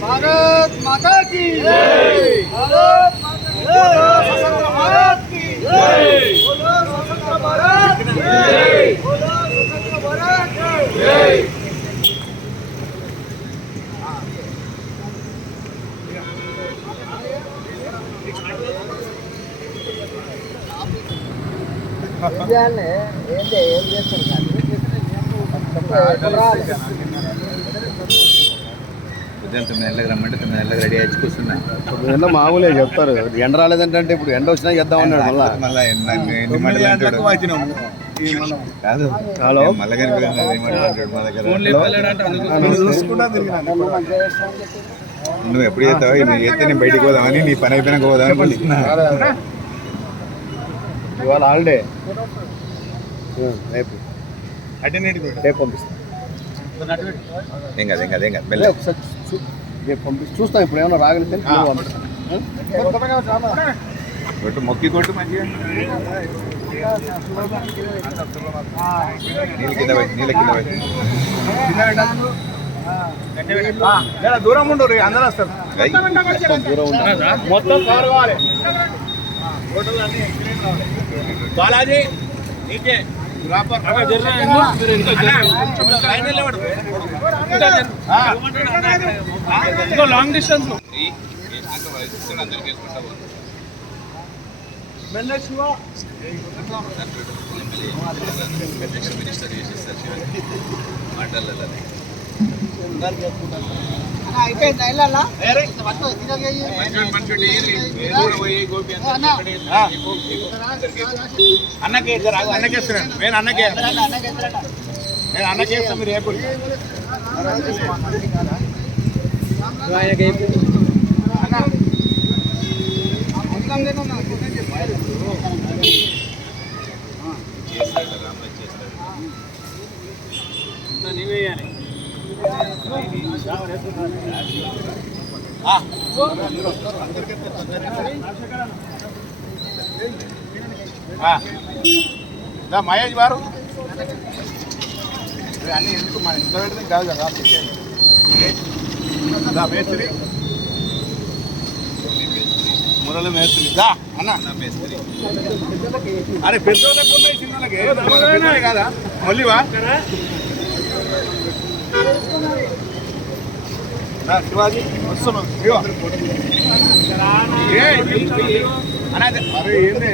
भारत माता की जय। भारत स्वतंत्र भारत की जय। बोलो स्वतंत्र भारत की जय। बोलो स्वतंत्र भारत की जय। ఎండ మామూలే చెప్తారు. ఎండ రాలేదంటే ఇప్పుడు ఎండ వచ్చినా చేద్దాం అన్నాడు. కాదు హలో నువ్వు ఎప్పుడు చేస్తావు? చేస్తే నేను బయటికి పోదామని, నీ పని అయిపోయినాక పోదామని అనుకుంటున్నా. ఇవాళ హాలిడే, రేపు రేపు పంపిస్తాను. ఏం కాదు ఒకసారి రేపు చూస్తాం. ఇప్పుడు ఏమన్నా రాగలిగితే కొట్టు, మొక్కి కొట్టు మంచిగా. దూరం ఉండు, అందరూ వస్తారు. మొత్తం కావాలి బాలాజీ నీకే లాంగ్ డిస్టెన్స్ అన్నకేస్తున్నాను. నేను అన్నకేస్తాను. మీరు ఏపు నీవేయాలి. మహేష్ గారు అన్నీ ఎందుకు మన ఇంట్లో పెడితే కాదు కదా. మేస్త్రి మురళి మేస్త్రి అన్న మేస్త్రి. అరే పెద్దోళ్ళకి ఉన్నాయి, చిన్నోళ్ళకి కాదా? మళ్ళీవా శివాజీ వస్తున్నాం. అరే ఏంటి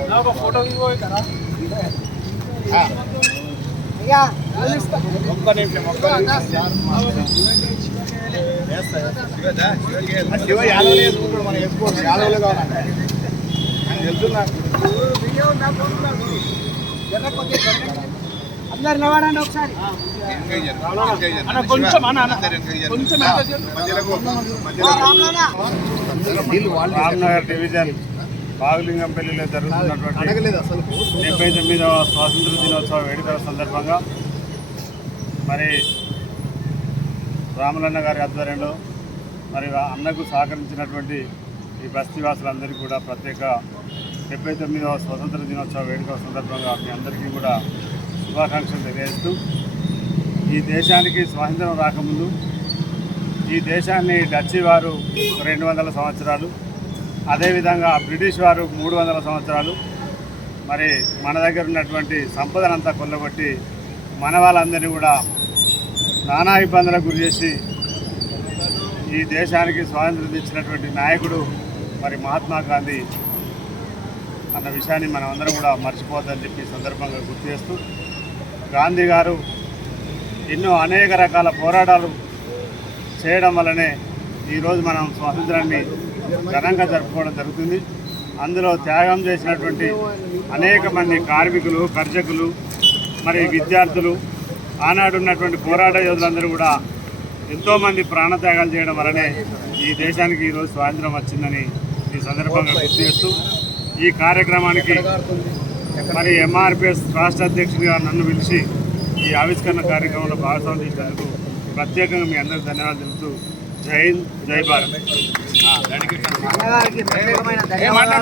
గల్ల ఫోటో కదా. ఒక్క నిమిషం శివ యాదవ్లే వేసుకుంటాడు. మనం వేసుకోవచ్చు, యాదవ్లే కావాలంటే అని తెలుసున్నా. అందరు నిలబడండి ఒకసారి. రామ్నగర్ డివిజన్ బాగులింగంపల్లిలో జరుగుతున్నటువంటి 79వ స్వాతంత్ర దినోత్సవ వేడుకల సందర్భంగా మరి రామలన్న గారి ఆధ్వర్యంలో మరి అన్నకు సహకరించినటువంటి ఈ బస్తీవాసులందరికీ కూడా ప్రత్యేక 79వ స్వతంత్ర దినోత్సవ వేడుకల సందర్భంగా మీ అందరికీ కూడా శుభాకాంక్షలు తెలియజేస్తూ, ఈ దేశానికి స్వాతంత్రం రాకముందు ఈ దేశాన్ని డచ్చి వారు 200 సంవత్సరాలు, అదేవిధంగా బ్రిటిష్ వారు 300 సంవత్సరాలు మరి మన దగ్గర ఉన్నటువంటి సంపదనంతా కొల్లగొట్టి మన వాళ్ళందరినీ కూడా నానా ఇబ్బందులకు గురి చేసి ఈ దేశానికి స్వాతంత్రం తెచ్చినటువంటి నాయకుడు మరి మహాత్మా గాంధీ అన్న విషయాన్ని మనం అందరం కూడా మర్చిపోవద్దని చెప్పి సందర్భంగా గుర్తు చేస్తూ, గాంధీ గారు ఎన్నో అనేక రకాల పోరాటాలు చేయడం వల్లనే ఈరోజు మనం స్వాతంత్రాన్ని ఘనంగా జరుపుకోవడం జరుగుతుంది. అందులో త్యాగం చేసినటువంటి అనేక మంది కార్మికులు, కర్షకులు, మరి విద్యార్థులు, ఆనాడు ఉన్నటువంటి పోరాట యోధులందరూ కూడా ఎంతోమంది ప్రాణత్యాగాలు చేయడం వల్లనే ఈ దేశానికి ఈరోజు స్వాతంత్రం వచ్చిందని ఈ సందర్భంగా గుర్తు చేస్తూ, ఈ కార్యక్రమానికి మరి ఎంఆర్పిఎస్ రాష్ట్ర అధ్యక్షుడిగా నన్ను పిలిచి ఈ ఆవిష్కరణ కార్యక్రమంలో భాగస్వామ్యం చేసినందుకు ప్రత్యేకంగా మీ అందరికీ ధన్యవాదాలు తెలుపుతూ జై హింద్, జై భారత్. అన్నగారికి ప్రత్యేకమైన ధన్యవాదాలు.